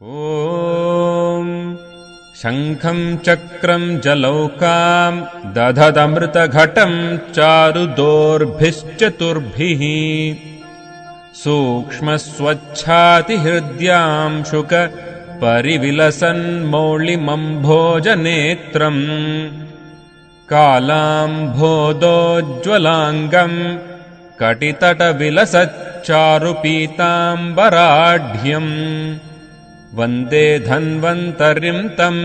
ॐ शङ्खं चक्रं जलौकां दधदमृतघटं चारुदोर्भिश्चतुर्भिः सूक्ष्मस्वच्छातिहृद्यां शुक परिविलसन्मौळिमम्भोजनेत्रम् कालाम्भोदोज्ज्वलाङ्गं कटितटविलसच्चारुपीताम्बराढ्यम् वन्दे धन्वन्तरिं तं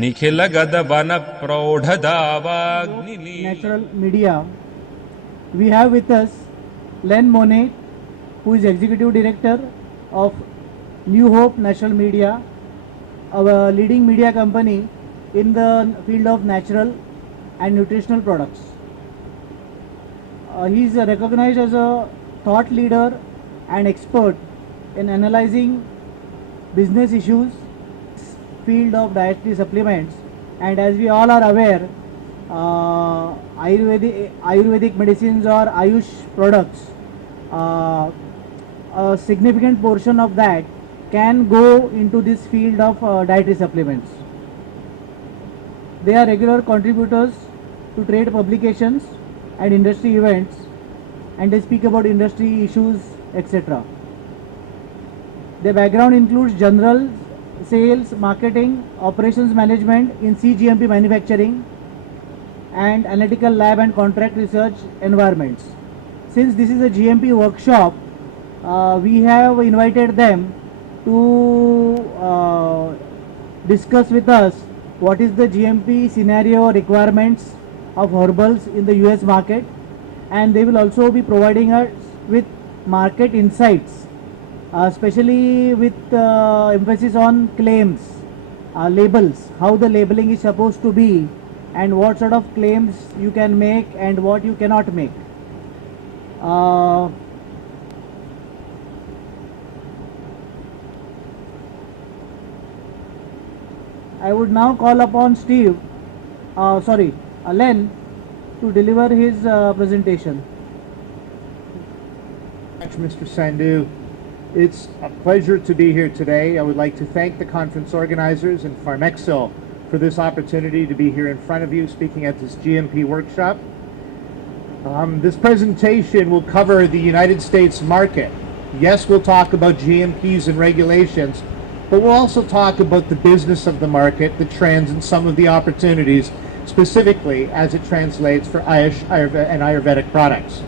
निखिलगदवनप्रौढदावाग्निलीलम्. Natural media. We have with us Len Monheit, who is Executive Director of New Hope Natural Media, our leading media company in the field of natural and nutritional products. He is recognized as a thought leader and expert in analyzing business issues, field of dietary supplements, and as we all are aware, Ayurvedic medicines or Ayush products, a significant portion of that can go into this field of dietary supplements. They are regular contributors to trade publications and industry events, and they speak about industry issues, etc. Their background includes general sales, marketing, operations management in CGMP manufacturing and analytical lab and contract research environments. Since this is a GMP workshop, we have invited them to discuss with us what is the GMP scenario requirements of herbals in the US market, and they will also be providing us with market insights, especially with emphasis on claims, labels, how the labeling is supposed to be and what sort of claims you can make and what you cannot make. I would now call upon Len to deliver his presentation. Thanks, Mr. Sandhu. It's a pleasure to be here today. I would like to thank the conference organizers and Pharmexil for this opportunity to be here in front of you speaking at this GMP workshop. This presentation will cover the United States market. Yes, we'll talk about GMPs and regulations, but we'll also talk about the business of the market, the trends, and some of the opportunities, specifically as it translates for Ayush and Ayurvedic products.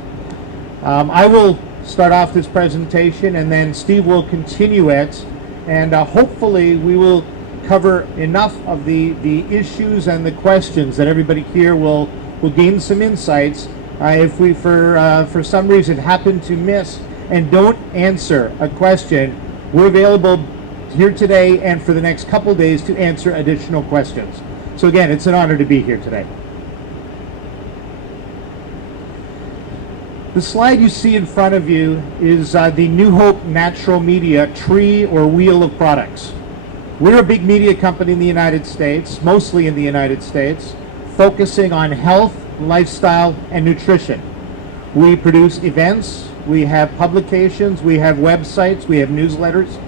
I will start off this presentation and then Steve will continue it, and hopefully we will cover enough of the issues and the questions that everybody here will gain some insights. If we for some reason happen to miss and don't answer a question, we're available here today and for the next couple days to answer additional questions. So again, it's an honor to be here today. The slide you see in front of you is the New Hope Natural Media tree or wheel of products. We're a big media company in the United States, mostly in the United States, focusing on health, lifestyle, and nutrition. We produce events, we have publications, we have websites, we have newsletters,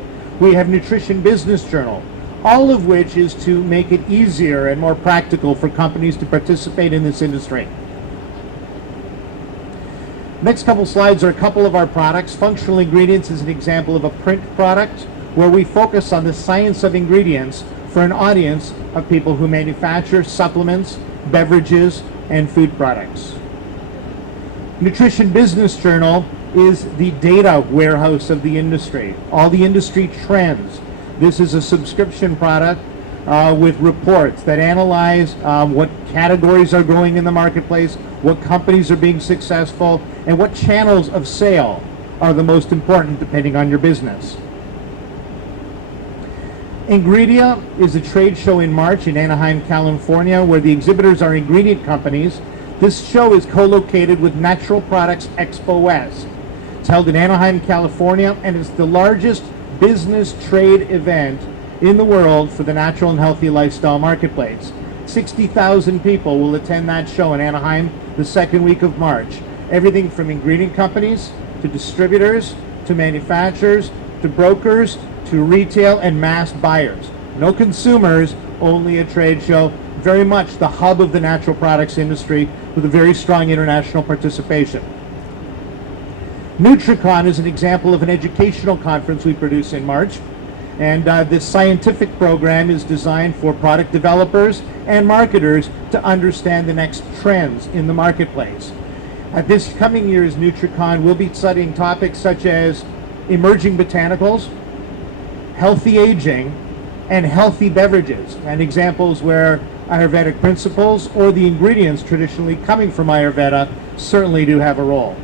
we have Nutrition Business Journal, all of which is to make it easier and more practical for companies to participate in this industry. Next couple slides are a couple of our products. Functional Ingredients is an example of a print product where we focus on the science of ingredients for an audience of people who manufacture supplements, beverages, and food products. Nutrition Business Journal is the data warehouse of the industry, all the industry trends. This is a subscription product with reports that analyze what categories are growing in the marketplace, what companies are being successful, and what channels of sale are the most important depending on your business. Ingredia is a trade show in March in Anaheim, California, where the exhibitors are ingredient companies. This show is co-located with Natural Products Expo West. It's held in Anaheim, California, and it's the largest business trade event in the world for the natural and healthy lifestyle marketplace. 60,000 people will attend that show in Anaheim the second week of March. Everything from ingredient companies to distributors to manufacturers to brokers to retail and mass buyers. No consumers, only a trade show. Very much the hub of the natural products industry with a very strong international participation. NutriCon is an example of an educational conference we produce in March. And this scientific program is designed for product developers and marketers to understand the next trends in the marketplace. At this coming year's NutriCon, we'll be studying topics such as emerging botanicals, healthy aging, and healthy beverages, and examples where Ayurvedic principles or the ingredients traditionally coming from Ayurveda certainly do have a role.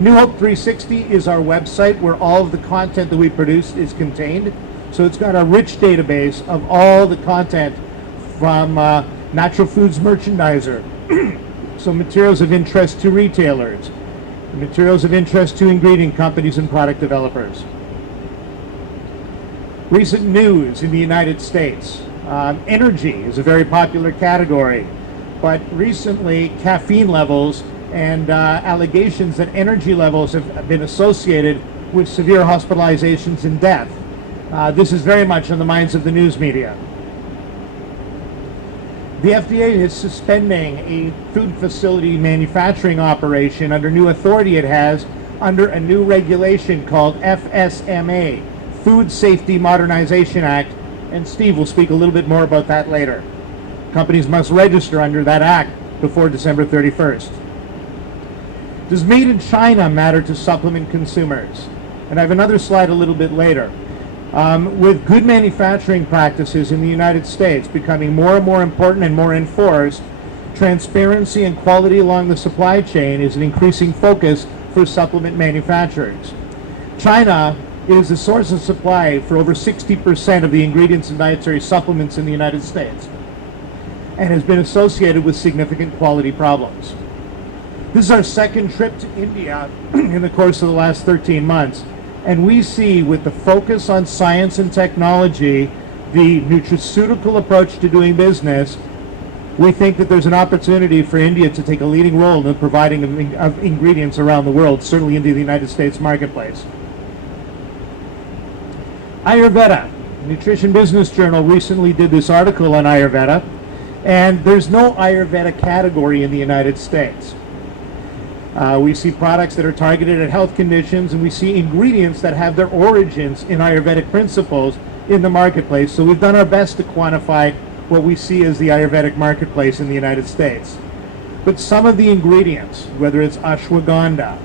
New Hope 360 is our website where all of the content that we produce is contained. So it's got a rich database of all the content from natural foods merchandiser, so materials of interest to retailers, materials of interest to ingredient companies and product developers. Recent news in the United States. Energy is a very popular category, but recently caffeine levels and allegations that energy levels have been associated with severe hospitalizations and death. This is very much on the minds of the news media. The FDA is suspending a food facility manufacturing operation under new authority it has under a new regulation called FSMA, Food Safety Modernization Act, and Steve will speak a little bit more about that later. Companies must register under that act before December 31st. Does made in China matter to supplement consumers? And I have another slide a little bit later. With good manufacturing practices in the United States becoming more and more important and more enforced, transparency and quality along the supply chain is an increasing focus for supplement manufacturers. China is the source of supply for over 60% of the ingredients in dietary supplements in the United States and has been associated with significant quality problems. This is our second trip to India in the course of the last 13 months, and we see with the focus on science and technology, the nutraceutical approach to doing business, we think that there's an opportunity for India to take a leading role in the providing of ingredients around the world, certainly into the United States marketplace. Ayurveda. Nutrition Business Journal recently did this article on Ayurveda, and there's no Ayurveda category in the United States. We see products that are targeted at health conditions, and we see ingredients that have their origins in Ayurvedic principles in the marketplace. So we've done our best to quantify what we see as the Ayurvedic marketplace in the United States. But some of the ingredients, whether it's ashwagandha,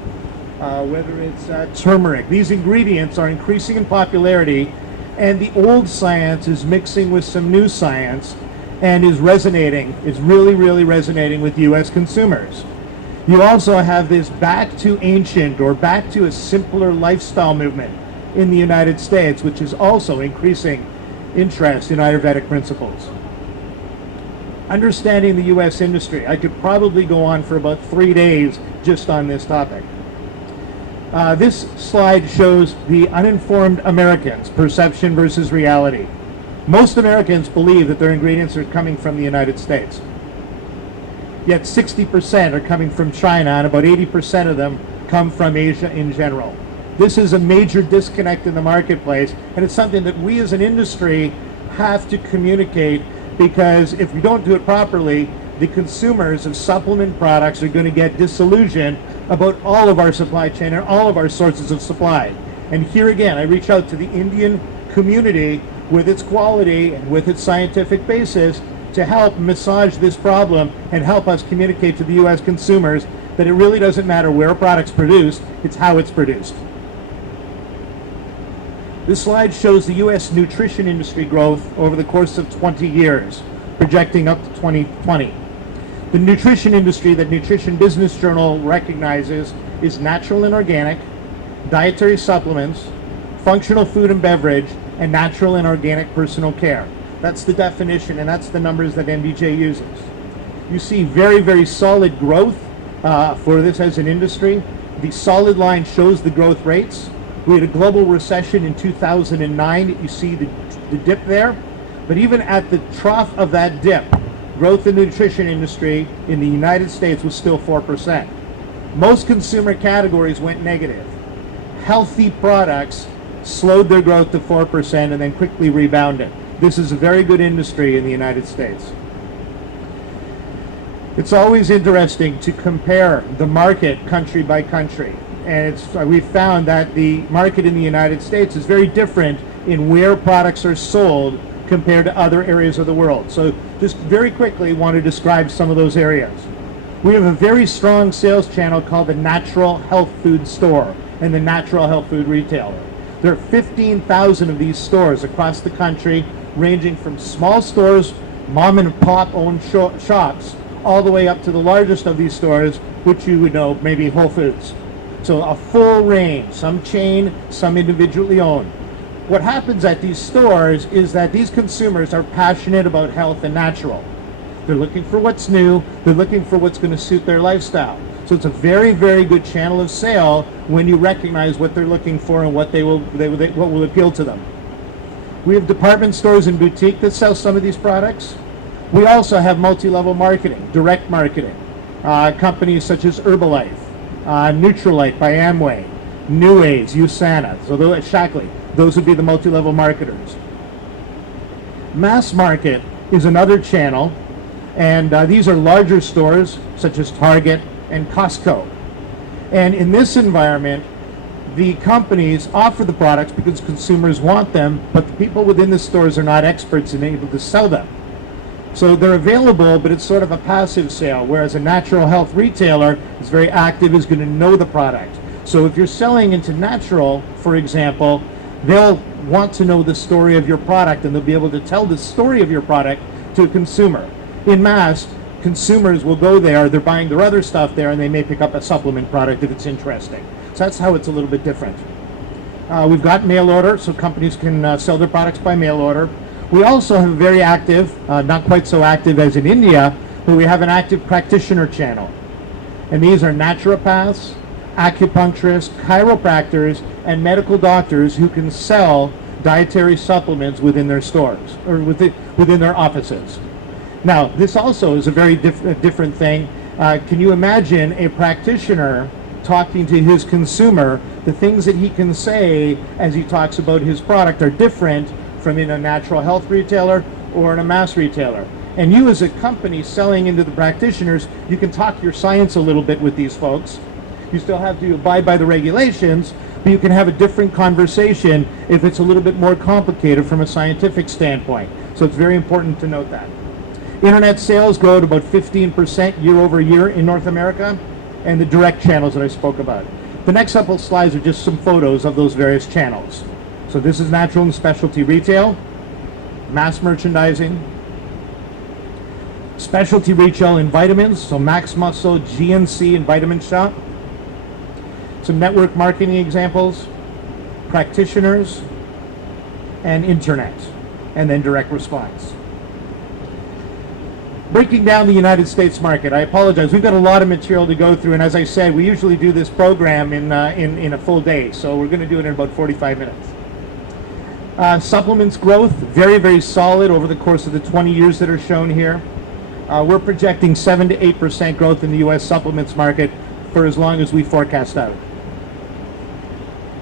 whether it's turmeric, these ingredients are increasing in popularity, and the old science is mixing with some new science and is really resonating with U.S. consumers. You also have this back to ancient or back to a simpler lifestyle movement in the United States, which is also increasing interest in Ayurvedic principles. Understanding the U.S. industry. I could probably go on for about 3 days just on this topic. This slide shows the uninformed Americans' perception versus reality. Most Americans believe that their ingredients are coming from the United States. Yet 60% are coming from China, and about 80% of them come from Asia in general. This is a major disconnect in the marketplace, and it's something that we as an industry have to communicate, because if we don't do it properly, the consumers of supplement products are going to get disillusioned about all of our supply chain and all of our sources of supply. And here again, I reach out to the Indian community with its quality and with its scientific basis to help massage this problem and help us communicate to the U.S. consumers that it really doesn't matter where a product's produced, it's how it's produced. This slide shows the U.S. nutrition industry growth over the course of 20 years, projecting up to 2020. The nutrition industry that Nutrition Business Journal recognizes is natural and organic, dietary supplements, functional food and beverage, and natural and organic personal care. That's the definition, and that's the numbers that NBJ uses. You see very solid growth for this as an industry. The solid line shows the growth rates. We had a global recession in 2009. You see the dip there. But even at the trough of that dip, growth in the nutrition industry in the United States was still 4%. Most consumer categories went negative. Healthy products slowed their growth to 4%, and then quickly rebounded. This is a very good industry in the United States. It's always interesting to compare the market country by country. And we've found that the market in the United States is very different in where products are sold compared to other areas of the world. So just very quickly want to describe some of those areas. We have a very strong sales channel called the Natural Health Food Store and the Natural Health Food Retailer. There are 15,000 of these stores across the country, ranging from small stores, mom and pop owned shops, all the way up to the largest of these stores, which you would know, maybe Whole Foods. So a full range, some chain, some individually owned. What happens at these stores is that these consumers are passionate about health and natural. They're looking for what's new, they're looking for what's going to suit their lifestyle. So it's a very, very good channel of sale when you recognize what they're looking for and what what will appeal to them. We have department stores and boutique that sell some of these products. We also have multi-level marketing, direct marketing. Companies such as Herbalife, Nutrilite by Amway, Neways, USANA, so Shaklee, those would be the multi-level marketers. Mass market is another channel, and these are larger stores such as Target and Costco. And in this environment, the companies offer the products because consumers want them, but the people within the stores are not experts and able to sell them. So they're available, but it's sort of a passive sale, whereas a natural health retailer is very active, is going to know the product. So if you're selling into natural, for example, they'll want to know the story of your product, and they'll be able to tell the story of your product to a consumer. In mass, consumers will go there, they're buying their other stuff there, and they may pick up a supplement product if it's interesting. So that's how it's a little bit different. We've got mail order, so companies can sell their products by mail order. We also have a very active, not quite so active as in India, but we have an active practitioner channel. And these are naturopaths, acupuncturists, chiropractors, and medical doctors who can sell dietary supplements within their stores or within their offices. Now, this also is a very different thing. Can you imagine a practitioner talking to his consumer? The things that he can say as he talks about his product are different from in a natural health retailer or in a mass retailer. And you as a company selling into the practitioners, you can talk your science a little bit with these folks. You still have to abide by the regulations, but you can have a different conversation if it's a little bit more complicated from a scientific standpoint. So it's very important to note that. Internet sales grow at about 15% year over year in North America, and the direct channels that I spoke about. The next couple of slides are just some photos of those various channels. So this is natural and specialty retail, mass merchandising, specialty retail in vitamins, so Max Muscle, GNC, and Vitamin Shop. Some network marketing examples, practitioners, and internet, and then direct response. Breaking down the United States market, I apologize. We've got a lot of material to go through, and as I said, we usually do this program in a full day, so we're going to do it in about 45 minutes. Supplements growth, very, very solid over the course of the 20 years that are shown here. We're projecting 7 to 8% growth in the U.S. supplements market for as long as we forecast out.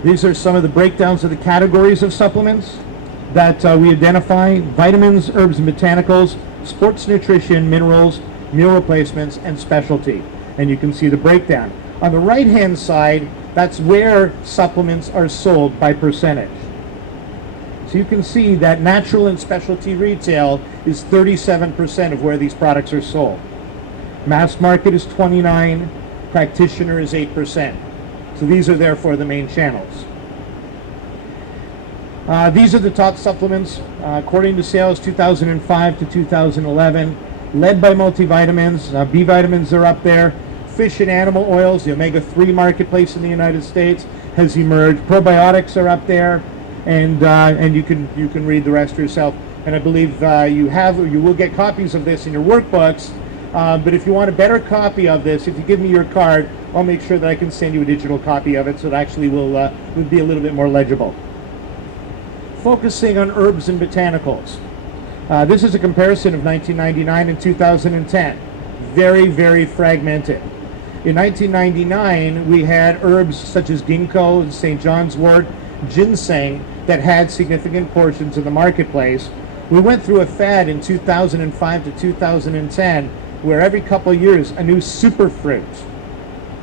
These are some of the breakdowns of the categories of supplements that we identify: vitamins, herbs and botanicals, sports nutrition, minerals, meal replacements, and specialty. And you can see the breakdown. On the right-hand side, that's where supplements are sold by percentage. So you can see that natural and specialty retail is 37% of where these products are sold. Mass market is 29%, practitioner is 8%. So these are therefore the main channels. These are the top supplements according to sales 2005 to 2011, led by multivitamins. B vitamins are up there. Fish and animal oils, the omega-3 marketplace in the United States has emerged. Probiotics are up there, and you can read the rest yourself. And I believe you will get copies of this in your workbooks. But if you want a better copy of this, if you give me your card, I'll make sure that I can send you a digital copy of it, so it actually will be a little bit more legible. Focusing on herbs and botanicals. This is a comparison of 1999 and 2010. Very, very fragmented. In 1999, we had herbs such as ginkgo and St. John's wort ginseng that had significant portions of the marketplace. We went through a fad in 2005 to 2010 where every couple of years a new superfruit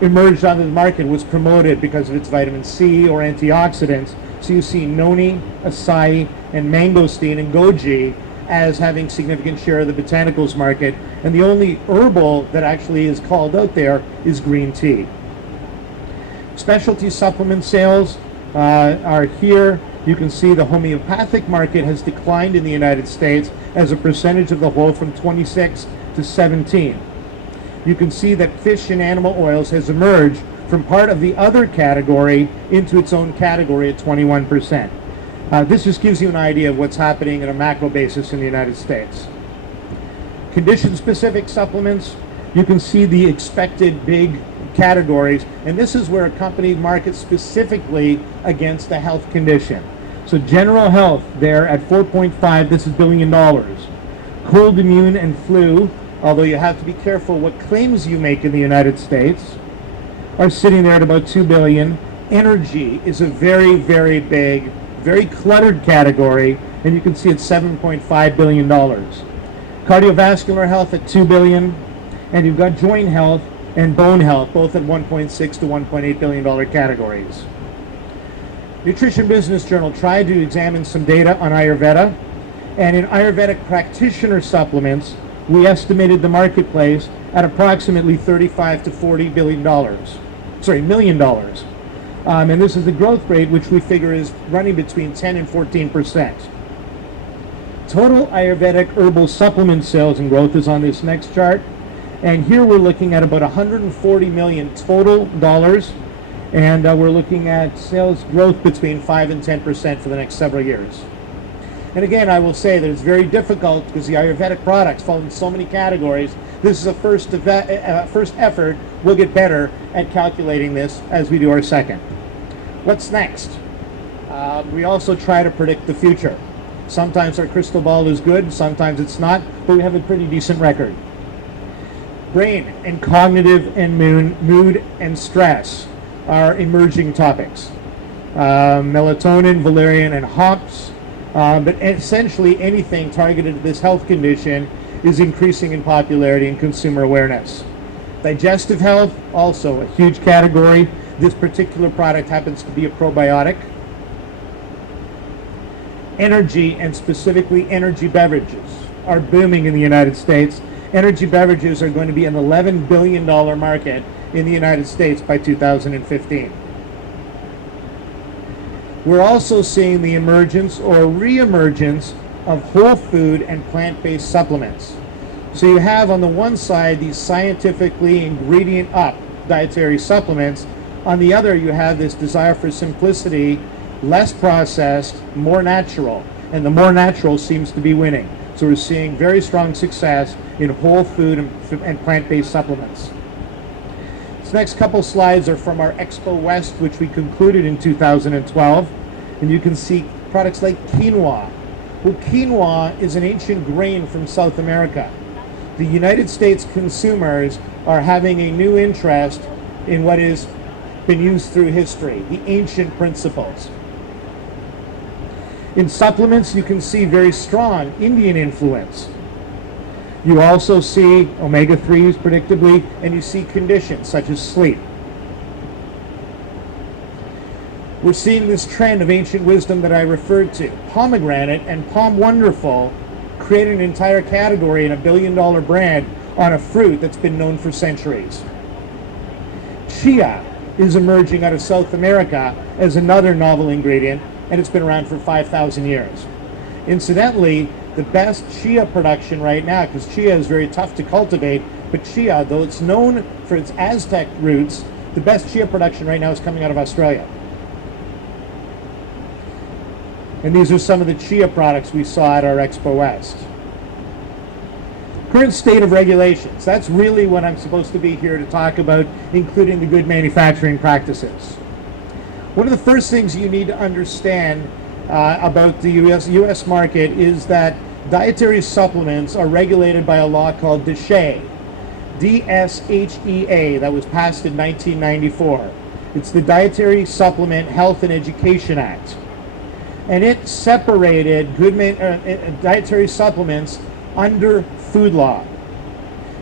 emerged onto the market, was promoted because of its vitamin C or antioxidants. So you see noni, acai, and mangosteen and goji as having significant share of the botanicals market, and the only herbal that actually is called out there is green tea. Specialty supplement sales are here. You can see the homeopathic market has declined in the United States as a percentage of the whole from 26 to 17. You can see that fish and animal oils has emerged from part of the other category into its own category at 21%. This just gives you an idea of what's happening on a macro basis in the United States. Condition-specific supplements, you can see the expected big categories, and this is where a company markets specifically against a health condition. So general health there at 4.5, this is $1 billion. Cold, immune, and flu, although you have to be careful what claims you make in the United States, are sitting there at about $2 billion. Energy is a very, very big, very cluttered category, and you can see it's $7.5 billion. Cardiovascular health at $2 billion, and you've got joint health and bone health, both at $1.6 to $1.8 billion categories. Nutrition Business Journal tried to examine some data on Ayurveda, and in Ayurvedic practitioner supplements, we estimated the marketplace at approximately $35 to $40 million. And this is the growth rate, which we figure is running between 10 and 14%. Total Ayurvedic herbal supplement sales and growth is on this next chart. And here we're looking at about 140 million total dollars. And we're looking at sales growth between 5 and 10% for the next several years. And again, I will say that it's very difficult because the Ayurvedic products fall in so many categories. This is a first effort. We'll get better at calculating this as we do our second. What's next? We also try to predict the future. Sometimes our crystal ball is good, sometimes it's not, but we have a pretty decent record. Brain and cognitive and mood and stress are emerging topics. Melatonin, valerian, and hops. But essentially anything targeted at this health condition is increasing in popularity and consumer awareness. Digestive health, also a huge category. This particular product happens to be a probiotic. Energy, and specifically energy beverages, are booming in the United States. Energy beverages are going to be an $11 billion market in the United States by 2015. We're also seeing the emergence or re-emergence of whole food and plant-based supplements. So you have on the one side these scientifically ingredient up dietary supplements. On the other, you have this desire for simplicity, less processed, more natural. And the more natural seems to be winning. So we're seeing very strong success in whole food and plant-based supplements. This next couple slides are from our Expo West, which we concluded in 2012. And you can see products like quinoa. Well, quinoa is an ancient grain from South America. The United States consumers are having a new interest in what has been used through history, the ancient principles. In supplements, you can see very strong Indian influence. You also see omega-3s, predictably, and you see conditions such as sleep. We're seeing this trend of ancient wisdom that I referred to. Pomegranate and Palm Wonderful created an entire category and $1 billion brand on a fruit that's been known for centuries. Chia is emerging out of South America as another novel ingredient, and it's been around for 5,000 years. Incidentally, the best chia production right now, because chia is very tough to cultivate, but chia, though it's known for its Aztec roots, the best chia production right now is coming out of Australia. And these are some of the chia products we saw at our Expo West. Current state of regulations. That's really what I'm supposed to be here to talk about, including the good manufacturing practices. One of the first things you need to understand about the U.S. market is that dietary supplements are regulated by a law called DSHEA, D-S-H-E-A, that was passed in 1994. It's the Dietary Supplement Health and Education Act. And it separated dietary supplements under food law.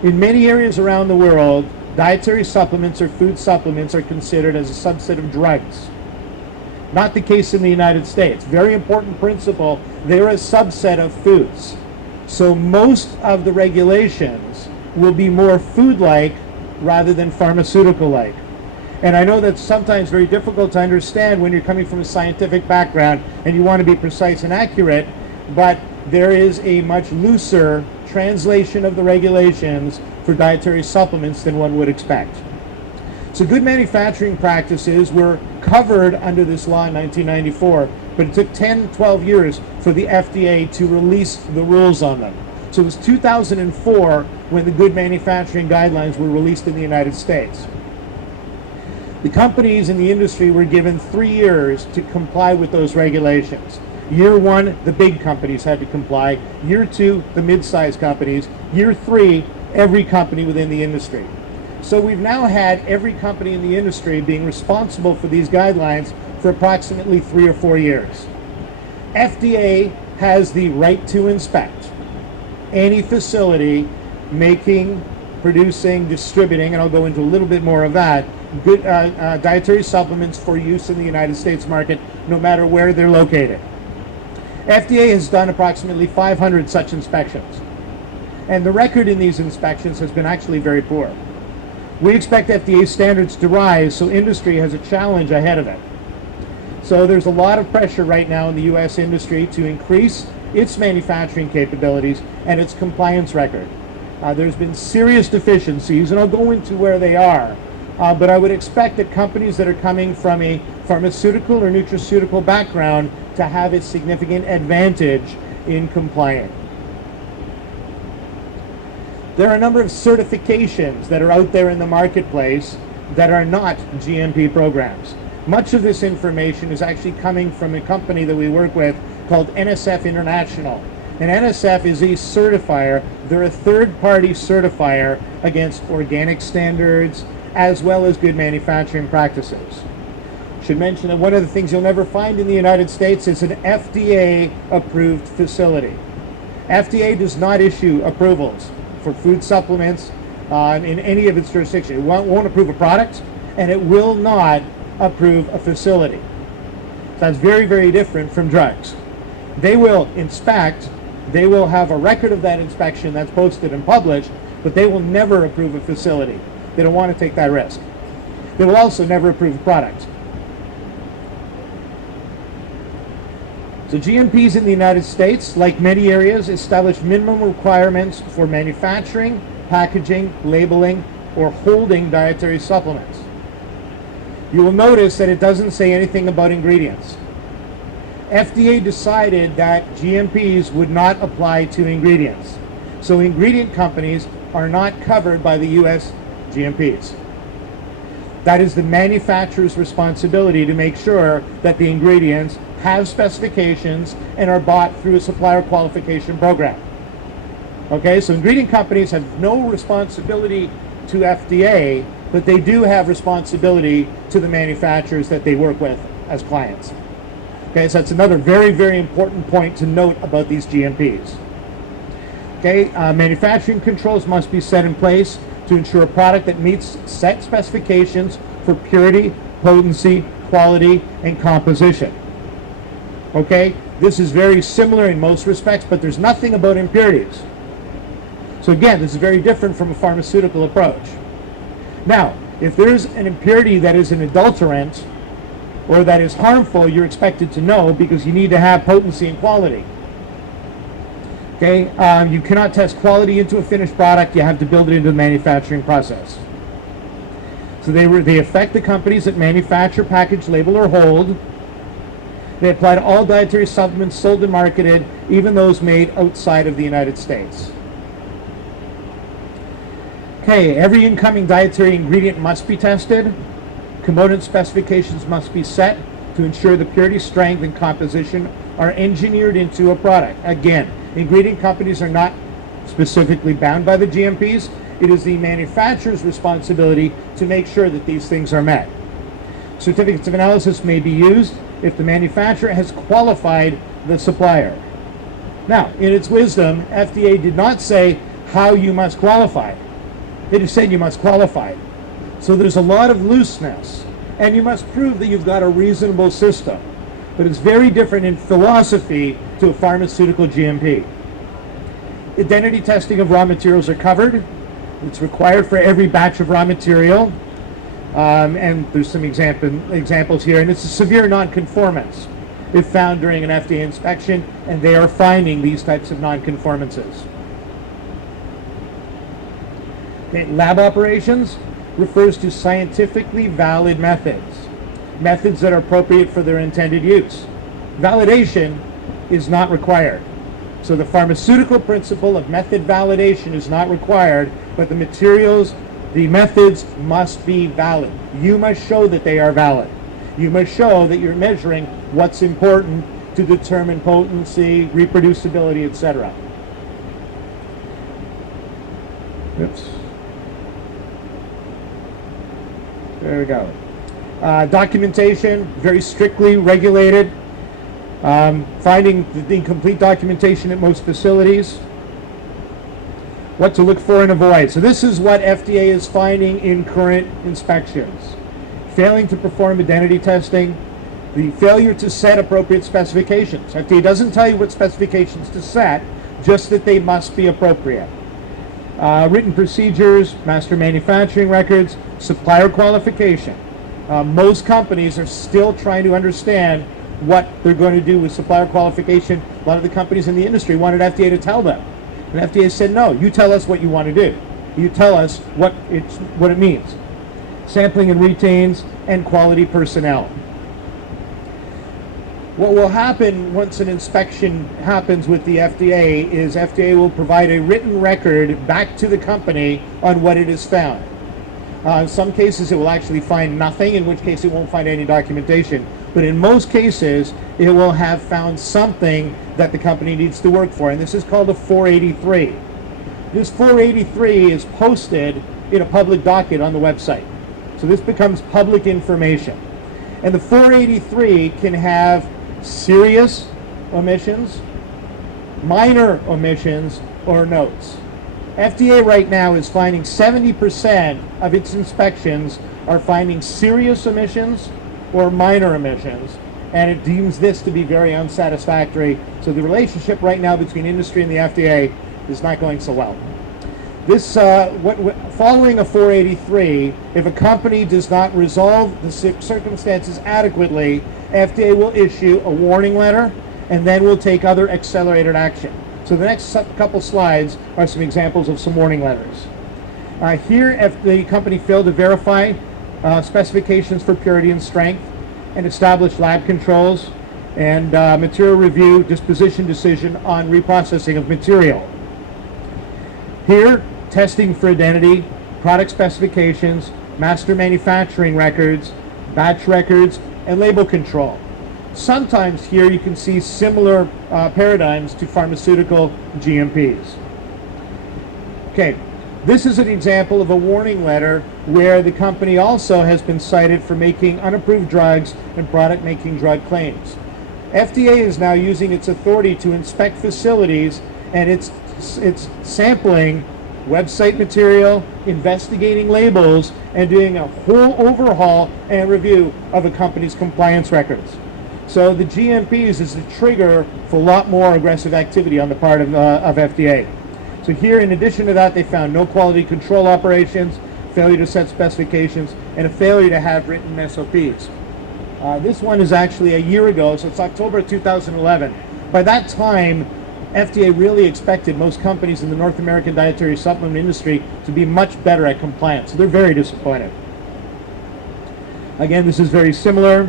In many areas around the world, dietary supplements or food supplements are considered as a subset of drugs. Not the case in the United States. Very important principle, they're a subset of foods. So most of the regulations will be more food-like rather than pharmaceutical-like. And I know that's sometimes very difficult to understand when you're coming from a scientific background and you want to be precise and accurate, but there is a much looser translation of the regulations for dietary supplements than one would expect. So good manufacturing practices were covered under this law in 1994, but it took 10, 12 years for the FDA to release the rules on them. So it was 2004 when the good manufacturing guidelines were released in the United States. The companies in the industry were given 3 years to comply with those regulations. Year 1, the big companies had to comply. Year 2, the mid-sized companies. Year 3, every company within the industry. So we've now had every company in the industry being responsible for these guidelines for approximately 3 or 4 years. FDA has the right to inspect any facility making, producing, distributing, and I'll go into a little bit more of that, good dietary supplements for use in the United States market, no matter where they're located. FDA has done approximately 500 such inspections, and the record in these inspections has been actually very poor. We expect FDA standards to rise, so industry has a challenge ahead of it. So there's a lot of pressure right now in the U.S. industry to increase its manufacturing capabilities and its compliance record. There's been serious deficiencies, and I'll go into where they are. But I would expect that companies that are coming from a pharmaceutical or nutraceutical background to have a significant advantage in complying. There are a number of certifications that are out there in the marketplace that are not GMP programs. Much of this information is actually coming from a company that we work with called NSF International. And NSF is a certifier. They're a third-party certifier against organic standards, as well as good manufacturing practices. Should mention that one of the things you'll never find in the United States is an FDA-approved facility. FDA does not issue approvals for food supplements in any of its jurisdictions. It won't approve a product, and it will not approve a facility. So that's very, very different from drugs. They will inspect, they will have a record of that inspection that's posted and published, but they will never approve a facility. They don't want to take that risk. They will also never approve a product. So GMPs in the United States, like many areas, establish minimum requirements for manufacturing, packaging, labeling, or holding dietary supplements. You will notice that it doesn't say anything about ingredients. FDA decided that GMPs would not apply to ingredients. So ingredient companies are not covered by the U.S. GMPs. That is the manufacturer's responsibility to make sure that the ingredients have specifications and are bought through a supplier qualification program. Okay, so ingredient companies have no responsibility to FDA, but they do have responsibility to the manufacturers that they work with as clients. Okay, so that's another very, very important point to note about these GMPs. Okay, manufacturing controls must be set in place to ensure a product that meets set specifications for purity, potency, quality, and composition. Okay, this is very similar in most respects, but there's nothing about impurities. So again, this is very different from a pharmaceutical approach. Now, if there's an impurity that is an adulterant or that is harmful, you're expected to know because you need to have potency and quality. Okay, you cannot test quality into a finished product. You have to build it into the manufacturing process. So they affect the companies that manufacture, package, label, or hold. They apply to all dietary supplements sold and marketed, even those made outside of the United States. Okay, every incoming dietary ingredient must be tested. Component specifications must be set to ensure the purity, strength, and composition are engineered into a product. Again, ingredient companies are not specifically bound by the GMPs. It is the manufacturer's responsibility to make sure that these things are met. Certificates of analysis may be used if the manufacturer has qualified the supplier. Now, in its wisdom, FDA did not say how you must qualify. It just said you must qualify. So there's a lot of looseness, and you must prove that you've got a reasonable system. But it's very different in philosophy to a pharmaceutical GMP. Identity testing of raw materials are covered. It's required for every batch of raw material. And there's some examples here. And it's a severe nonconformance if found during an FDA inspection, and they are finding these types of nonconformances. Okay, lab operations refers to scientifically valid methods, methods that are appropriate for their intended use. Validation is not required. So the pharmaceutical principle of method validation is not required, but the materials, the methods must be valid. You must show that they are valid. You must show that you're measuring what's important to determine potency, reproducibility, etc. Oops. There we go. Documentation, very strictly regulated. Finding the incomplete documentation at most facilities. What to look for and avoid. So this is what FDA is finding in current inspections. Failing to perform identity testing, the failure to set appropriate specifications. FDA doesn't tell you what specifications to set, just that they must be appropriate. Written procedures, master manufacturing records, supplier qualification. Most companies are still trying to understand what they're going to do with supplier qualification. A lot of the companies in the industry wanted FDA to tell them. And FDA said, no, you tell us what you want to do. You tell us what it means. Sampling and retains, and quality personnel. What will happen once an inspection happens with the FDA is FDA will provide a written record back to the company on what it has found. In some cases it will actually find nothing, in which case it won't find any documentation. But in most cases it will have found something that the company needs to work for, and this is called a 483. This 483 is posted in a public docket on the website. So this becomes public information. And the 483 can have serious omissions, minor omissions, or notes. FDA right now is finding 70% of its inspections are finding serious omissions or minor omissions, and it deems this to be very unsatisfactory. So the relationship right now between industry and the FDA is not going so well. This, following a 483, if a company does not resolve the circumstances adequately, FDA will issue a warning letter and then will take other accelerated action. So the next couple slides are some examples of some warning letters. Here, if the company failed to verify specifications for purity and strength and establish lab controls and material review disposition decision on reprocessing of material. Here, testing for identity, product specifications, master manufacturing records, batch records, and label control. Sometimes here you can see similar paradigms to pharmaceutical GMPs. Okay, this is an example of a warning letter where the company also has been cited for making unapproved drugs and product making drug claims. FDA is now using its authority to inspect facilities, and it's sampling website material, investigating labels, and doing a whole overhaul and review of a company's compliance records. So the GMPs is the trigger for a lot more aggressive activity on the part of FDA. So here, in addition to that, they found no quality control operations, failure to set specifications, and a failure to have written SOPs. This one is actually a year ago, so it's October 2011. By that time, FDA really expected most companies in the North American dietary supplement industry to be much better at compliance. So they're very disappointed. Again, this is very similar.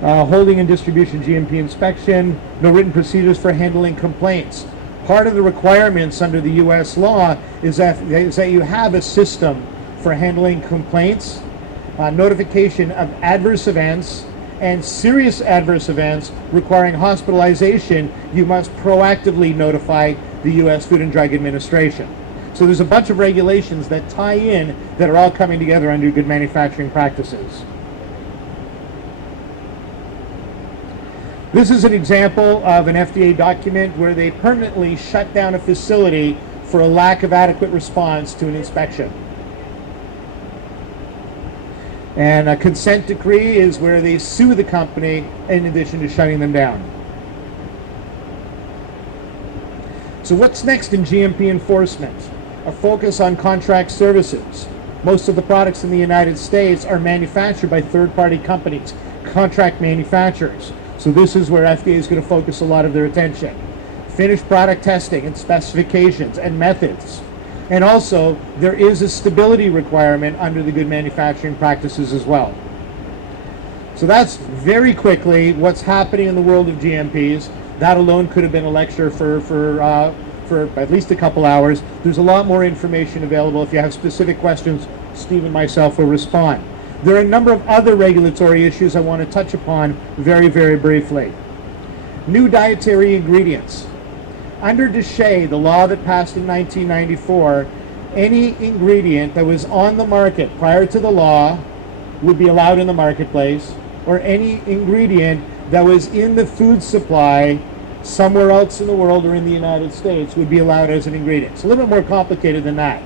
Holding and distribution GMP inspection, no written procedures for handling complaints. Part of the requirements under the U.S. law is that you have a system for handling complaints, notification of adverse events, and serious adverse events requiring hospitalization. You must proactively notify the U.S. Food and Drug Administration. So there's a bunch of regulations that tie in that are all coming together under good manufacturing practices. This is an example of an FDA document where they permanently shut down a facility for a lack of adequate response to an inspection. And a consent decree is where they sue the company in addition to shutting them down. So what's next in GMP enforcement? A focus on contract services. Most of the products in the United States are manufactured by third-party companies, contract manufacturers. So this is where FDA is going to focus a lot of their attention. Finished product testing and specifications and methods. And also, there is a stability requirement under the good manufacturing practices as well. So that's very quickly what's happening in the world of GMPs. That alone could have been a lecture for at least a couple hours. There's a lot more information available. If you have specific questions, Steve and myself will respond. There are a number of other regulatory issues I want to touch upon very, very briefly. New dietary ingredients. Under DSHEA, the law that passed in 1994, any ingredient that was on the market prior to the law would be allowed in the marketplace, or any ingredient that was in the food supply somewhere else in the world or in the United States would be allowed as an ingredient. It's a little bit more complicated than that.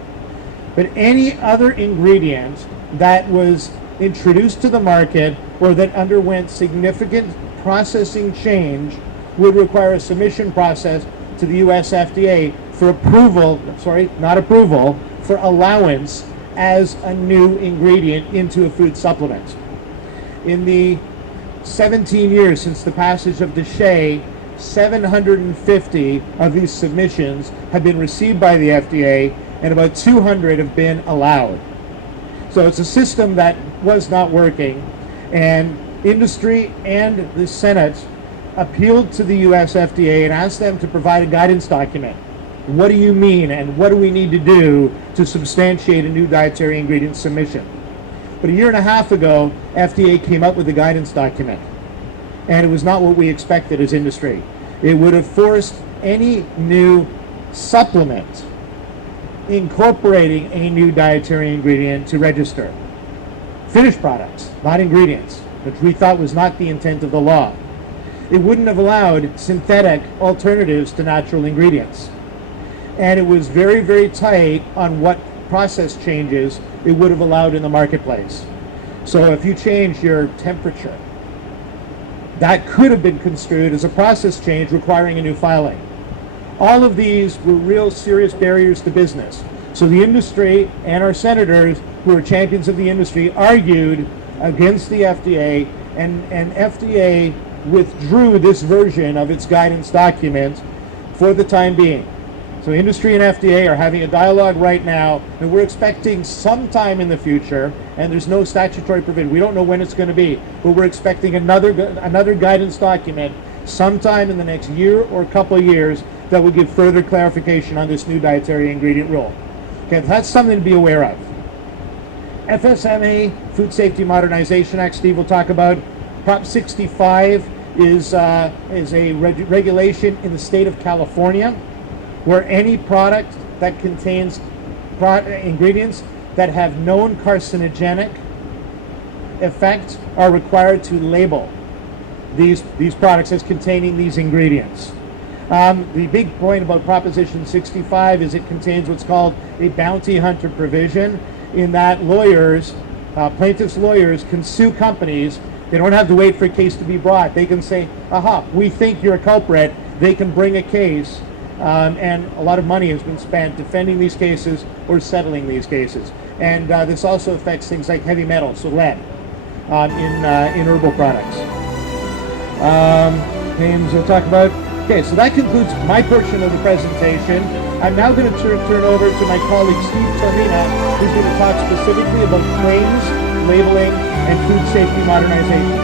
But any other ingredient that was introduced to the market or that underwent significant processing change would require a submission process to the US FDA for for allowance as a new ingredient into a food supplement. In the 17 years since the passage of DSHEA, 750 of these submissions have been received by the FDA and about 200 have been allowed. So it's a system that was not working, and industry and the Senate appealed to the US FDA and asked them to provide a guidance document. What do you mean and what do we need to do to substantiate a new dietary ingredient submission? But a year and a half ago, FDA came up with a guidance document, and it was not what we expected as industry. It would have forced any new supplement incorporating a new dietary ingredient to register. Finished products, not ingredients, which we thought was not the intent of the law. It wouldn't have allowed synthetic alternatives to natural ingredients. And it was very, very tight on what process changes it would have allowed in the marketplace. So if you change your temperature, that could have been construed as a process change requiring a new filing. All of these were real serious barriers to business. So the industry and our senators, who are champions of the industry, argued against the FDA, and FDA withdrew this version of its guidance document for the time being. So industry and FDA are having a dialogue right now, and we're expecting sometime in the future, and there's no statutory provision, we don't know when it's going to be, but we're expecting another guidance document sometime in the next year or couple of years that will give further clarification on this new dietary ingredient rule. Okay, that's something to be aware of. FSMA, Food Safety Modernization Act, Steve will talk about. Prop 65 is a regulation in the state of California where any product that contains ingredients that have known carcinogenic effects are required to label these products as containing these ingredients. The big point about Proposition 65 is it contains what's called a bounty hunter provision, in that lawyers, plaintiffs' lawyers, can sue companies. They don't have to wait for a case to be brought. They can say, aha, we think you're a culprit. They can bring a case, and a lot of money has been spent defending these cases or settling these cases. And this also affects things like heavy metals, so lead, in herbal products. Names we'll talk about. Okay, so that concludes my portion of the presentation. I'm now going to turn over to my colleague Steve Tormina, who's going to talk specifically about claims, labeling, and food safety modernization.